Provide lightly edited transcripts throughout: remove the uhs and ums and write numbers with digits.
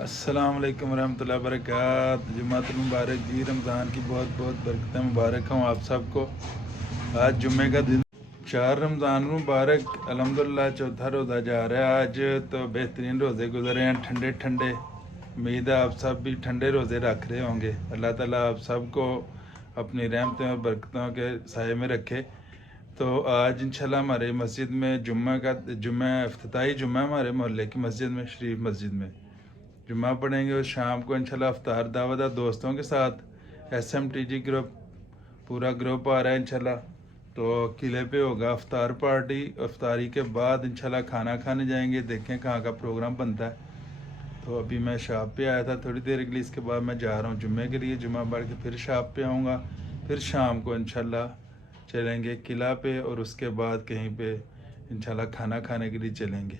अस्सलाम वालेकुम रहमतुल्लाहि व बरकातहू। जुम्मतुल मुबारक जी। रमज़ान की बहुत बहुत बरकतें मुबारक हों आप सबको। आज जुम्मे का दिन 4 रमज़ान मुबारक। अल्हम्दुलिल्लाह चौथा रोज़ा जा रहा है आज। तो बेहतरीन रोज़े गुजरे हैं, ठंडे ठंडे। उम्मीद है आप सब भी ठंडे रोज़े रख रहे होंगे। अल्लाह ताला आप सबको अपनी रहमतें और बरकतों के साए में रखे। तो आज इंशाल्लाह हमारे मस्जिद में जुम्मा इफ्तिताई जुम्मा हमारे मोहल्ले की मस्जिद में, शरीफ मस्जिद में जुम्मा पढ़ेंगे। और शाम को इंशाल्लाह अफ्तार दावत है दोस्तों के साथ। SMTG ग्रुप पूरा ग्रुप आ रहा है इंशाल्लाह। तो किले पे होगा अफ्तार पार्टी। अफ्तारी के बाद इंशाल्लाह खाना खाने जाएंगे, देखें कहाँ का प्रोग्राम बनता है। तो अभी मैं शॉप पे आया था थोड़ी देर के लिए, इसके बाद मैं जा रहा हूँ जुम्मे के लिए। जुम्मा पढ़ के फिर शॉप पे आऊँगा, फिर शाम को इंशाल्लाह चलेंगे किला पे और उसके बाद कहीं पे इंशाल्लाह खाना खाने के लिए चलेंगे।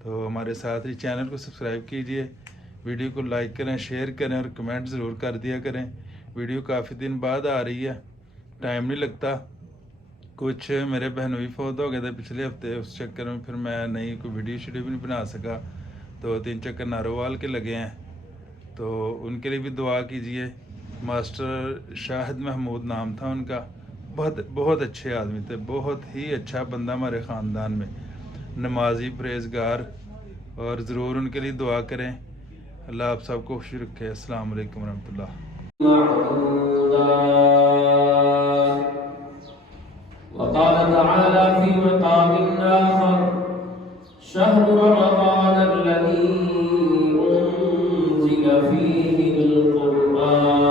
तो हमारे साथ ही चैनल को सब्सक्राइब कीजिए, वीडियो को लाइक करें, शेयर करें और कमेंट ज़रूर कर दिया करें। वीडियो काफ़ी दिन बाद आ रही है, टाइम नहीं लगता। कुछ मेरे बहनोई फौत हो गए थे पिछले हफ्ते, उस चक्कर में फिर मैं नई कोई वीडियो भी नहीं बना सका। 2-3 चक्कर नारोवाल के लगे हैं, तो उनके लिए भी दुआ कीजिए। मास्टर शाहिद महमूद नाम था उनका। बहुत बहुत अच्छे आदमी थे, बहुत ही अच्छा बंदा हमारे ख़ानदान में, नमाजी परहेज़गार। और ज़रूर उनके लिए दुआ करें। अल्लाह आप सबको खुश रखे। अस्सलाम वालेकुम रहमतुल्लाह। वक़ाल तआला फी मक़ामिन आखर शहरु रमज़ान अल्लज़ी उन्ज़िल फ़ीहिल क़ुरआन।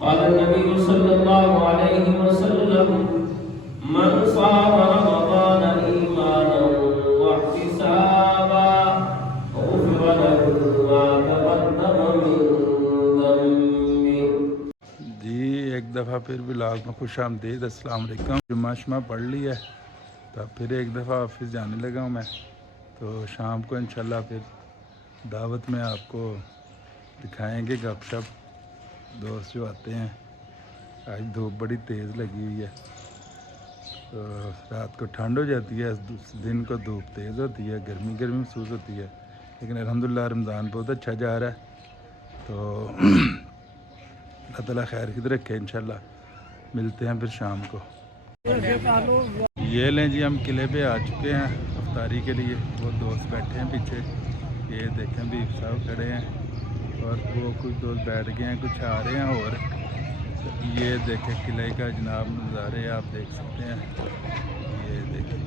क़ाल नबी सल्लल्लाहु अलैहि वसल्लम मन साम रमज़ान ईमानन वहतिसाबन गुफ़िर लहु मा तक़द्दम मिन ज़म्बिही। जी एक दफ़ा फिर ब्लॉग में खुश आमदीद। अस्सलाम वालेकुम। जुम्मा शुमा पढ़ लिया, तब फिर एक दफ़ा ऑफिस जाने लगा हूँ मैं। तो शाम को इंशाल्लाह फिर दावत में आपको दिखाएंगे गपशप, दोस्त जो आते हैं। आज धूप बड़ी तेज़ लगी हुई है, तो रात को ठंड हो जाती है, दिन को धूप तेज़ होती है, गर्मी गर्मी महसूस होती है। लेकिन अल्हम्दुलिल्लाह रमज़ान बहुत अच्छा जा रहा है। तो अल्लाह ताला खैर की रखे। इंशाल्लाह मिलते हैं फिर शाम को। ये लें जी, हम किले पे आ चुके हैं अफ्तारी के लिए। वो दोस्त बैठे हैं पीछे, ये देखें भी सब खड़े हैं। और वो कुछ दोस्त बैठ गए हैं, कुछ आ रहे हैं। और ये देखें किले का जनाब नज़ारे आप देख सकते हैं। ये देखें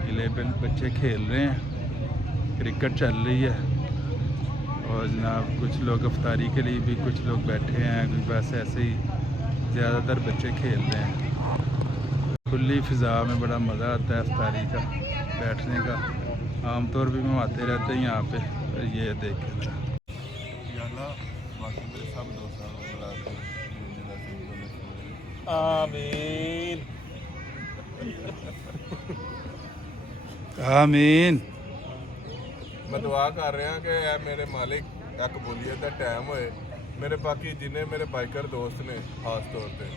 किले पे बच्चे खेल रहे हैं, क्रिकेट चल रही है। और जनाब कुछ लोग अफ्तारी के लिए भी कुछ लोग बैठे हैं, कुछ बस ऐसे ही, ज़्यादातर बच्चे खेल रहे हैं। खुली फ़िज़ा में बड़ा मज़ा आता है अफ्तारी का, बैठने का। आमतौर पर हम आते रहते हैं यहाँ पे। और ये देखें आमीन आमीन। मैं दुआ कर रहा कि ए मेरे मालिक कबूलियत का टाइम होए। मेरे बाकी जिन्हें मेरे बाइकर दोस्त ने खास तौर पर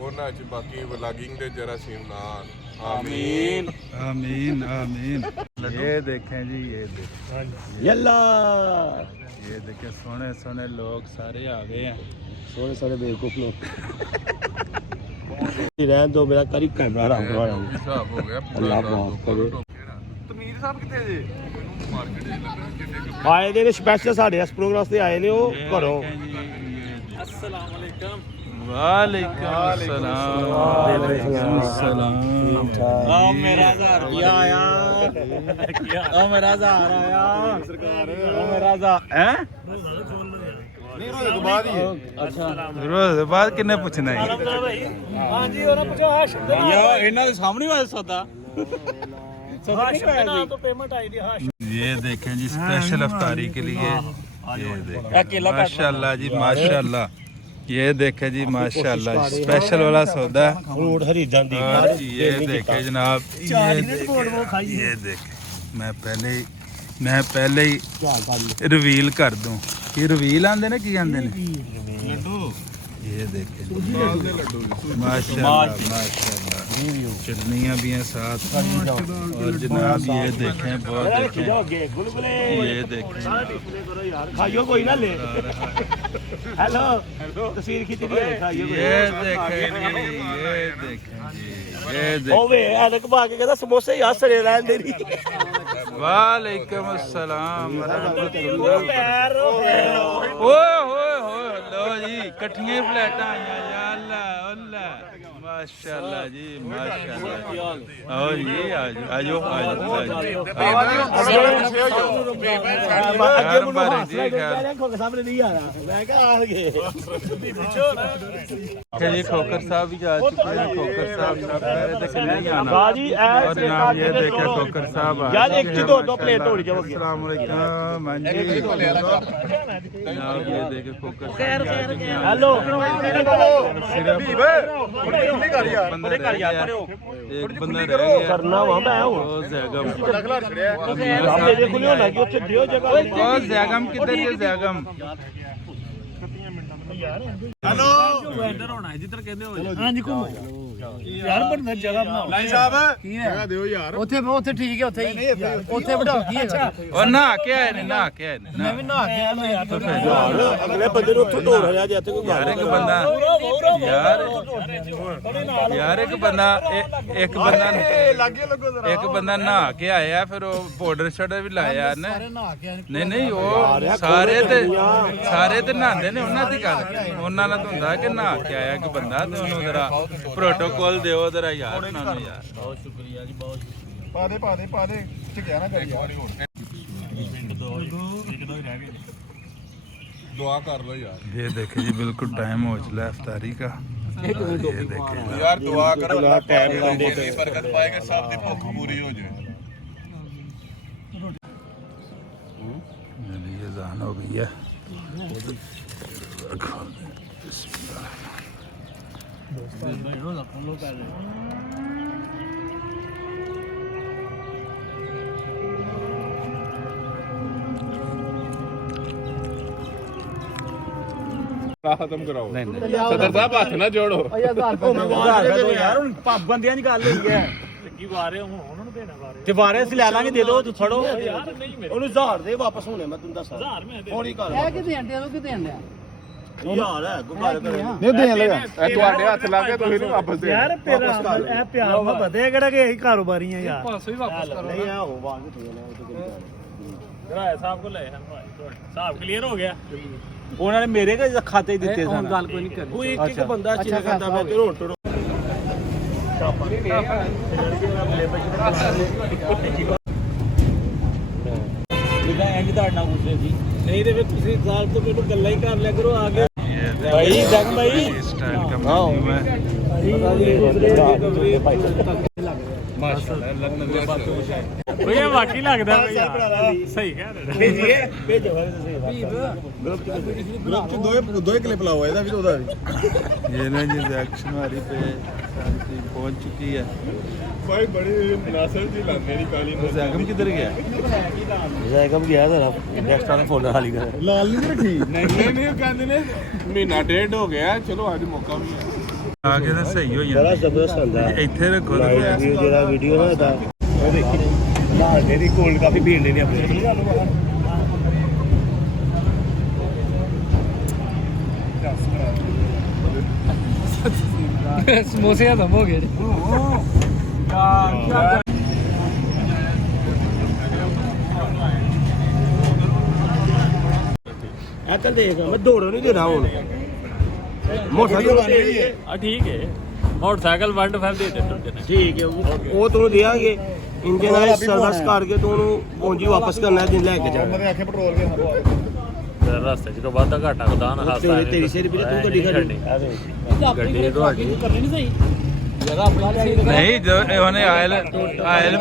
उन्होंने बाकी व्लॉगिंग के जरासीम ना आन। आमीन आमीन आमीन। ये देखें जी, ये देखें, ये देखें सोने सोने लोग सारे आ गए हैं। सोने सारे बेवकूफ लोग रहने दो, मेरा करीब कैमरा रहा हिसाब हो गया अल्लाह माफ करे। तमीर साहब कितने जे मार्केट आए दे स्पेशल साढ़े इस प्रोग्राम से आए ने वो घरों। अस्सलाम वालेकुम। वालेकुम अस्सलाम। मेरा 1000 रुपया आया, मेरा 1000 आया सरकार, मेरा 1000 हैं नहीं रोज़े तो बाद ही है। अच्छा रोज़ बाद किन्ने पूछना है? हां जी और पूछो यार इन्हां दे सामने वाला सौदा तो पेमेंट आई दी। हां ये देखें जी स्पेशल अफ्तारी के लिए। ये देखें माशाल्लाह जी माशाल्लाह। ये देखें जी माशाल्लाह स्पेशल वाला सौदा। फ्रूट खरीदन दी। और ये देखें जनाब, ये देखें। मैं पहले ही रिवील कर दूं। ये रिवील आंदे ने की आंदे ने लड्डू। ये देखें लड्डू माशाल्लाह माशाल्लाह। चटनियाँ भी हैं साथ, और जनाब ये देखें, बहुत देखें, ये देखें, खाइयो कोई ना ले। हेलो तस्वीर खींची दी है, खाइयो ये देखें जी, ये देखें जी, ये देखें। ओवे ऐनक पा के कहता समोसे यार सड़े रहन दे रही। वालेकुम अस्सलाम रहमतुल्लाह। पैर ओए होए होए, लो जी कठियां फ्लैटां आईयां, या अल्लाह अल्लाह, माशाअल्लाह जी माशाअल्लाह। आओ जी आजो आजो आजो सामने नहीं आ रहा, मैं क्या आ गए। जी खोकर साहब भी जा चुके हैं, खोकर साहब सब कह रहे थे कि नहीं आना, बाजी और जनाब ये देखे खोकर साहब आ यार, चुके एक हैं, चीज दो प्लेट तोड़ जाओगे। अस्सलाम वालेकुम। हाँ जी जनाब ये देखे खोकर साहब भी आ चुके हैं। हेलो एक बंदा रह गया करना वा मैं हूं वो जैगम। मेरे को नहीं होना कि ਉੱਥੇ ਦਿਓ ਜਗ੍ਹਾ। और जैगम किधर है जैगम? हेलो वेंडर होना है जिधर कहते हो। हां जी घूमो यार, बनना जगह बनाओ लाइन साहब की है जगह दियो यार। ਉੱਥੇ ਉੱਥੇ ਠੀਕ ਹੈ, ਉੱਥੇ ਹੀ ਉੱਥੇ ਬਿਠਾਓ। ਕੀ ਹੈ और नहा के आए ने, नहा के आए ने ਮੈਂ ਵੀ ਨਹਾ ਕੇ ਆਇਆ ਯਾਰ। ਅਗਲੇ ਬੰਦੇ ਨੂੰ ਉੱਥੋਂ ਢੋਲ ਰਿਹਾ ਜੇ ਇੱਥੇ ਕੋਈ यार एक बंदा यार एक बंदा एक बंदा नहा के आया, फिर वो पाउडर शाउडर भी लाया ने। नहीं नहीं वो सारे ते नहाते ने, ਉਹਨਾਂ ਦੀ ਗੱਲ ਉਹਨਾਂ ਨਾਲ ਹੁੰਦਾ ਕਿ ਨਹਾ ਕੇ ਆਇਆ ਕਿ ਬੰਦਾ, ਤੇ ਉਹਨੂੰ ਜਰਾ ਪ੍ਰੋਟੋਕਾਲ ਦਿਓ ਜਰਾ ਯਾਰ ਉਹਨਾਂ ਨੂੰ ਯਾਰ। ਬਹੁਤ ਸ਼ੁਕਰੀਆ ਜੀ, ਬਹੁਤ ਪਾ ਦੇ ਝਿਕਿਆ ਨਾ ਕਰੀ ਯਾਰ। दुआ कर लो यार। ये देखे जी बिल्कुल टाइम हो चला इफ्तारी का। ये देखे यार दुआ करो, अल्लाह टाइम लांदे ते बरकत पाएगा, सब दी भुख पूरी हो जाए। मेरी ये जान हो गई है। खत्म कराओ। सदर साहब हाथ ना जोड़ो। ਯਾਰ ਹੁਣ ਬੰਦਿਆਂ ਦੀ ਗੱਲ ਹੋਈ ਹੈ ਕੀ ਵਾਰੇ ਹੁਣ ਉਹਨਾਂ ਨੂੰ ਦੇਣਾ ਵਾਰੇ ਤੇ ਵਾਰੇ ਅਸੀਂ ਲੈ ਲਾਂਗੇ, ਦੇ ਦਿਓ ਤੂੰ ਫੜੋ ਉਹਨੂੰ 1000 ਦੇ ਵਾਪਸ ਹੋਣੇ, ਮੈਂ ਤੈਨੂੰ ਦੱਸਾਂ 1000 ਮੈਂ ਦੇ ਥੋੜੀ ਕਰ ਇਹ ਕਿਤੇ ਆਂਦੇ ਉਹ ਕਿਤੇ ਆਂਦੇ ਯਾਰ ਹੈ ਗੁਬਾਰ ਕਰ ਨਹੀਂ ਦੇਣ ਲਗਾ, ਇਹ ਤੁਹਾਡੇ ਹੱਥ ਲਾ ਕੇ ਤੁਸੀਂ ਇਹਨੂੰ ਵਾਪਸ ਦੇ ਯਾਰ ਤੇਰਾ ਇਹ ਪਿਆਰ ਮੈਂ ਵਧੇ ਕਿਹੜਾ ਕਿ ਅਸੀਂ ਕਾਰੋਬਾਰੀ ਆ ਯਾਰ। ਪਾਸੋਂ ਹੀ ਵਾਪਸ ਕਰ ਨਹੀਂ ਆ ਉਹ ਬਾਅਦ ਵਿੱਚ ਕਿਰਾਇਆ ਸਾਹਿਬ ਕੋ ਲੈ ਸਾਹਿਬ ਕਲੀਅਰ ਹੋ ਗਿਆ। ਉਹਨਾਂ ਨੇ ਮੇਰੇ ਖਾਤੇ ਦਿੱਤੇ ਸਨ। ਗੱਲ ਕੋਈ ਨਹੀਂ ਕਰਨੀ, ਉਹ ਇੱਕ ਬੰਦਾ ਚੀਜ਼ ਕਰਦਾ ਮੈਂ ਤੇ ਰੋਣ ਟੋੜ ਇਹਦਾ ਇੰਜ ਤੁਹਾਡਾ ਗੁੱਸੇ ਸੀ ਨਹੀਂ ਤੇ ਫਿਰ ਤੁਸੀਂ ਸਾਲ ਤੋਂ ਮੈਨੂੰ ਗੱਲਾਂ ਹੀ ਕਰ ਲਿਆ ਕਰੋ ਆ ਕੇ ਭਾਈ ਜਗ ਭਾਈ स्टाइल का मेन्यू है। ਓਏ ਵਾਕੀ ਲੱਗਦਾ ਸਹੀ ਕਹਿ ਰਿਹਾ। ਭੇਜੀਏ ਭੇਜੋ ਗਰੁੱਪ ਚ ਦੋਏ ਕਲਿੱਪ ਲਾਓ, ਇਹਦਾ ਵੀ ਉਹਦਾ ਵੀ। ये ना जी रिएक्शन वाली पे शांति पहुंच चुकी है। भाई बड़ी नासर जी लाने दी काली तो जैगम किधर गया? ਜੈਗਮ ਗਿਆ ਜ਼ਰਾ ਨੈਕਸਟ ਟਾਈਮ ਫੋਨ ਹਾਲੀ ਕਰ लाल नहीं रखी। नहीं कहते ने महीना डेढ़ हो गया, चलो आज मौका भी है। आगे ना सही हो ਬੜਾ जाए ਜ਼ਬਰਦਸਤ ਹੁੰਦਾ ਇੱਥੇ ਰੱਖੋ ਤੇ ਜਿਹੜਾ ਵੀਡੀਓ ਨਾ ਇਹਦਾ ਉਹ ਦੇਖੀ ਲਾਲ ਜਿਹੜੀ ਕੋਲ ਕਾਫੀ ਭੀੜ ਲੈਣੀ ਆਪਣੇ ਸਮੋਸੇ ਖਤਮ ਹੋ ਗਏ। ਇਹ ਤਾਂ ਦੇਖ ਮੈਂ ਦੌੜੋ ਨਹੀਂ ਦੇਣਾ ਹੁਣ ਮੋਟਰਸਾਈਕਲ ਆ ਠੀਕ ਹੈ ਮੋਟਰਸਾਈਕਲ 1.5 ਦੇ ਦੇ ਠੀਕ ਹੈ ਉਹ ਤੁਹਾਨੂੰ ਦੇਾਂਗੇ ਇੰਜਨ ਨਾਲ ਸਰਵਿਸ ਕਰਕੇ ਤੁਹਾਨੂੰ ਪੌਂਜੀ ਵਾਪਸ ਕਰਨਾ ਦਿਨ ਲੈ ਕੇ ਜਾਣਾ मेरे आखे पेट्रोल के ਰਸਤੇ ਚ ਵਾਧਾ ਘਾਟਾ ਕਦਾ ਨਾ ਹਾਸਾ ਤੇਰੀ ਸਿਰ ਵੀ ਤੂੰ ਗੱਡੀ ਖੜੀ ਗੱਡੀ ਤੁਹਾਡੀ ਕਰਨੀ ਨਹੀਂ ਸਹੀ ਜਗ੍ਹਾ ਆਪਣਾ नहीं जो उन्होंने आयल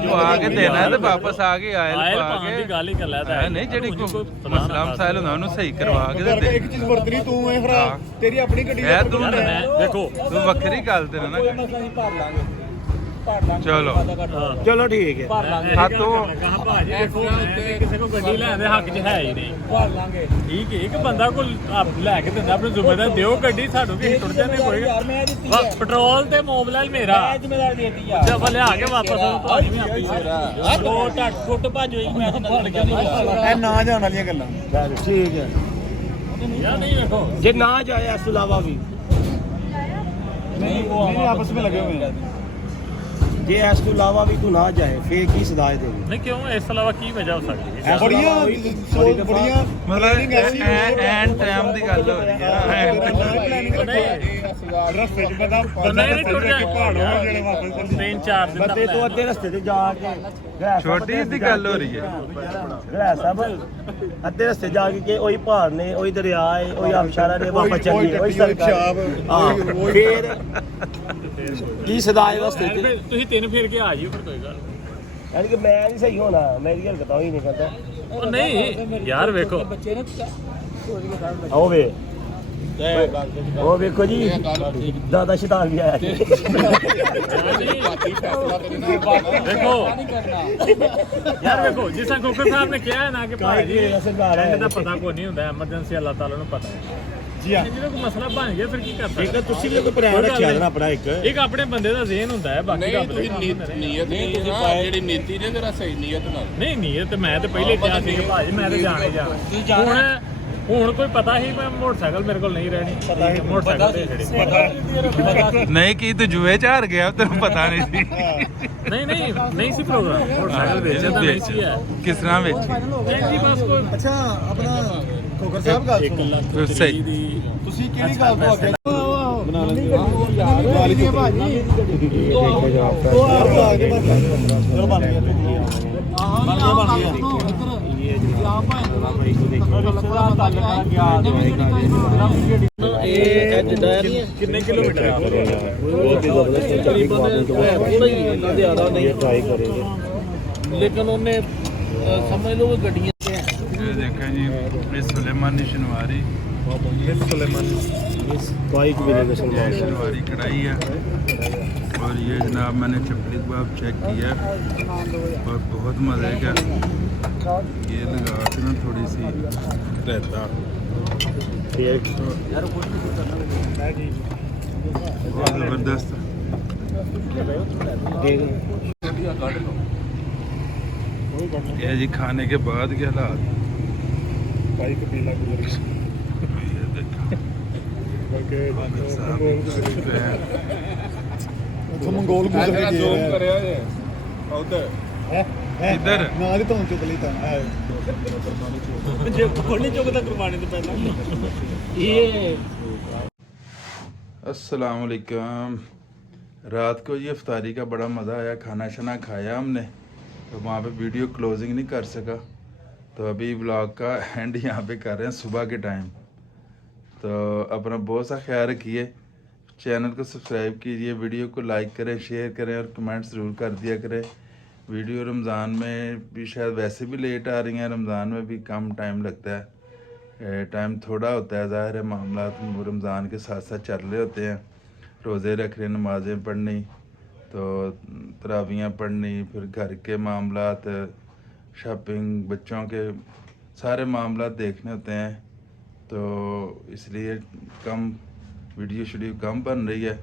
पा के देना है तो वापस आ गए आयल पा के ਗੱਲ ਹੀ ਕਰ ਲੈ ਤਾਂ नहीं जेडी को मसला मसाइल होना उन्होंने सही करवा के दे एक चीज बरतनी तू है खरा तेरी अपनी गड्डी है तू ਦੇਖੋ तू वक्री गल ते ना भर लांगे चलो ਚਲੋ ਠੀਕ ਹੈ हाँ तो ਕਹਾਂ ਭਾਜੀ ਦੇਖੋ ਮੈਂ ਕਿਸੇ ਕੋ ਗੱਡੀ ਲੈਣ ਦੇ ਹੱਕ 'ਚ ਹੈ ਹੀ ਨਹੀਂ ਭਰ ਲਾਂਗੇ ਠੀਕ ਹੈ ਕਿ ਬੰਦਾ ਕੋਲ ਲੈ ਕੇ ਦਿੰਦਾ ਆਪਣੇ ਜ਼ਿੰਮੇਦਾਰ ਦਿਓ ਗੱਡੀ ਸਾਨੂੰ ਵੀ ਟੁੱਟ ਜਾਂਦੇ ਕੋਈ ਯਾਰ ਮੈਂ ਦਿੱਤੀ ਹੈ ਪੈਟਰੋਲ ਤੇ ਮੋਬਿਲ ਮੇਰਾ ਮੈਂ ਜ਼ਿੰਮੇਦਾਰ ਦੇਤੀ ਆ ਜਦ ਲਿਆ ਕੇ ਵਾਪਸ ਭਾਜੀ ਵੀ ਆਪੀ ਉਹ ਟੱਟ ਫੁੱਟ ਭੱਜ ਹੋਈ ਮੈਂ ਫੜ ਗਿਆ ਨਹੀਂ ਇਹ ਨਾ ਜਾਣ ਵਾਲੀਆਂ ਗੱਲਾਂ ਠੀਕ ਹੈ ਯਾਰ ਨਹੀਂ ਵੇਖੋ ਜੇ ਨਾ ਜਾਏ ਇਸ ਤੋਂ ਇਲਾਵਾ ਵੀ नहीं वो आपस में लगे हुए हैं जे ਇਸ ਤੋਂ ਇਲਾਵਾ ਵੀ ਤੂੰ ਨਾ ਜਾਏ ਫੇਰ ਕੀ ਸਜ਼ਾ ਦੇਗੀ ਨਹੀਂ ਕਿਉਂ ਇਸ ਤੋਂ ਇਲਾਵਾ ਕੀ ਵਜ੍ਹਾ ਹੋ ਸਕਦੀ ਹੈ ਬੜੀਆਂ मतलब एंड टाइम की गल हो रही है ਰਸਤੇ 'ਚ ਬੰਦਾ ਨਹੀਂ ਟੁੱਟ ਜਾਏ ਪਹਾੜੋਂ ਜਿਹੜੇ ਵਾਪਸ 3-4 ਦਿਨ ਬੰਦੇ ਤੋਂ ਅੱਧੇ ਰਸਤੇ ਤੇ ਜਾ ਕੇ छोटी सी गल हो रही है ਗ੍ਰਹਿ ਸਾਹਿਬ ਅੱਧੇ ਰਸਤੇ ਜਾ ਕੇ ਉਹੀ ਪਹਾੜ ਨੇ ਉਹੀ ਦਰਿਆ ਹੈ ਉਹੀ ਆਬਸ਼ਾਰਾ ਨੇ ਵਾਪਸ ਚੱਲੀਏ ਉਹੀ ਸਰਕਾਰ ਹਾਂ ਫੇਰ ਕੀ ਸਜ਼ਾ ਹੈ ਰਸਤੇ 'ਚ ਤੁਸੀਂ ਤਿੰਨ ਫੇਰ ਕੇ ਆ ਜਿਓ ਫਿਰ ਕੋਈ ਗੱਲ ਯਾਨੀ ਕਿ ਮੈਂ ਨਹੀਂ ਸਹੀ ਹੋਣਾ ਮੇਰੀ ਗੱਲ ਕਤਾਓ ਹੀ ਨਹੀਂ ਕਰਦਾ ਉਹ ਨਹੀਂ ਯਾਰ ਵੇਖੋ ਬੱਚੇ ਨੇ ਆਓ ਵੇ ਉਹ ਵੇਖੋ ਜੀ ਦਾਦਾ ਸ਼ੈਤਾਨ ਵੀ ਆਇਆ ਦੇਖੋ ਯਾਰ ਵੇਖੋ ਜਿਸ ਤਰ੍ਹਾਂ ਕੋਕਰ ਸਾਹਿਬ ਨੇ ਕਿਹਾ ਹੈ ਨਾ ਕਿ ਭਾਈ ਐਂਡ ਦਾ ਪਤਾ ਕੋਈ ਨਹੀਂ ਹੁੰਦਾ ਐਮਰਜੈਂਸੀ ਅੱਲਾਹ ਤਾਲਾ ਨੂੰ ਪਤਾ ਹੈ ਜੀ ਹਾਂ ਜਦੋਂ ਕੋਈ ਮਸਲਾ ਬਣ ਗਿਆ ਫਿਰ ਕੀ ਕਰ ਸਕਦੇ ਤੁਸੀਂ ਵੀ ਕੋਈ ਪਲਾਨ ਰੱਖਿਆ ਨਾ ਆਪਣਾ ਇੱਕ ਆਪਣੇ ਬੰਦੇ ਦਾ ਜ਼ਿਹਨ ਹੁੰਦਾ ਹੈ ਬਾਕੀ ਰੱਬ ਦੇ ਨੀਅਤ ਨਹੀਂ ਜਿਹੜੀ ਨੀਤੀ ਨੇ ਜਰਾ ਸਹੀ ਨੀਅਤ ਨਾਲ ਨਹੀਂ ਨੀਅਤ ਮੈਂ ਤੇ ਪਹਿਲੇ ਕਿਹਾ ਸੀ ਕਿ ਭਾਜੀ ਮੈਂ ਤੇ ਜਾਣਾ ਹੀ ਜਾਣਾ ਹੁਣ ਕੋਈ ਪਤਾ ਹੀ ਮੈਂ ਮੋਟਰਸਾਈਕਲ ਮੇਰੇ ਕੋਲ ਨਹੀਂ ਰਹਿਣੀ ਪਤਾ ਹੀ ਮੋਟਰਸਾਈਕਲ ਤੇ ਖੜੀ नहीं की तो जुए च हार गया तेरे पता नहीं सी ਨਹੀਂ ਸੀ ਪ੍ਰੋਗਰਾਮ ਮੋਟਰਸਾਈਕਲ ਵੇਚਿਆ ਤਾਂ ਨਹੀਂ ਸੀ ਹੈ किस तरह बेची ਜੀ ਬਸ ਕੋਈ ਅੱਛਾ ਆਪਣਾ ਖੋਖਰ ਸਾਹਿਬ ਗੱਲ ਸੁਣੋ सही ਤੁਸੀਂ ਕਿਹੜੀ ਗੱਲ ਤੋਂ ਅੱਗੇ ਬਣਾ ਲੈਂਦੇ ਕਿੰਨੇ ਕਿਲੋਮੀਟਰ ਆ ਲੇਕਿਨ ਉਹਨੇ ਸਮਝ ਲਓ ਗੱਡੀਆਂ ये देखा जी सुलेमानी शनवारी शनवारी कढ़ाई है और ये जनाब मैंने चपली कबाब चेक किया और बहुत मज़े का ये लगा के ना थोड़ी सी रहता बहुत ज़बरदस्त ये जी खाने के बाद के हालात ਭਾਈ ਕਬੀਲਾ ਗੁਜ਼ਰ ये देखो ਉੱਥੋਂ ਮੰਗੋਲ ਗੁਜ਼ਰ ਕੇ ਜ਼ੂਮ ਗਏ ਕਰਿਆ ਜੇ ਉਧਰ इधर ਨਾ ਦੀ ਤੋਂ ਚੁੱਕ ਲਈ ਤਾਂ ਜੇ ਕੋਲ ਨਹੀਂ ਚੁੱਕਦਾ ਕੁਰਬਾਨੀ ਤੋਂ ਪਹਿਲਾਂ ਇਹ अस्सलाम वालेकुम। रात को ये इफ्तारी का बड़ा मज़ा आया, खाना शाना खाया हमने, तो वहाँ पे वीडियो क्लोजिंग नहीं कर सका, तो अभी व्लॉग का एंड यहाँ पे कर रहे हैं सुबह के टाइम। तो अपना बहुत सा ख्याल रखिए, चैनल को सब्सक्राइब कीजिए, वीडियो को लाइक करें, शेयर करें और कमेंट्स ज़रूर कर दिया करें। वीडियो रमज़ान में भी शायद वैसे भी लेट आ रही हैं, रमज़ान में भी कम टाइम लगता है, टाइम थोड़ा होता है, ज़ाहिर है मामला रमज़ान के साथ साथ चल रहे होते हैं, रोज़े रख रहे, नमाज़ें पढ़नी, तो तरावियाँ पढ़नी, फिर घर के मामलात, शॉपिंग, बच्चों के सारे मामला देखने होते हैं, तो इसलिए कम वीडियो कम बन रही है।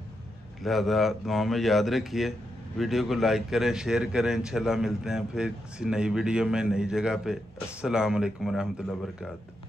लिहाजा दुआ में याद रखिए, वीडियो को लाइक करें, शेयर करें। इंशाल्लाह मिलते हैं फिर किसी नई वीडियो में नई जगह पे। अस्सलाम वालेकुम रहमतुल्लाहि व बरकातहू।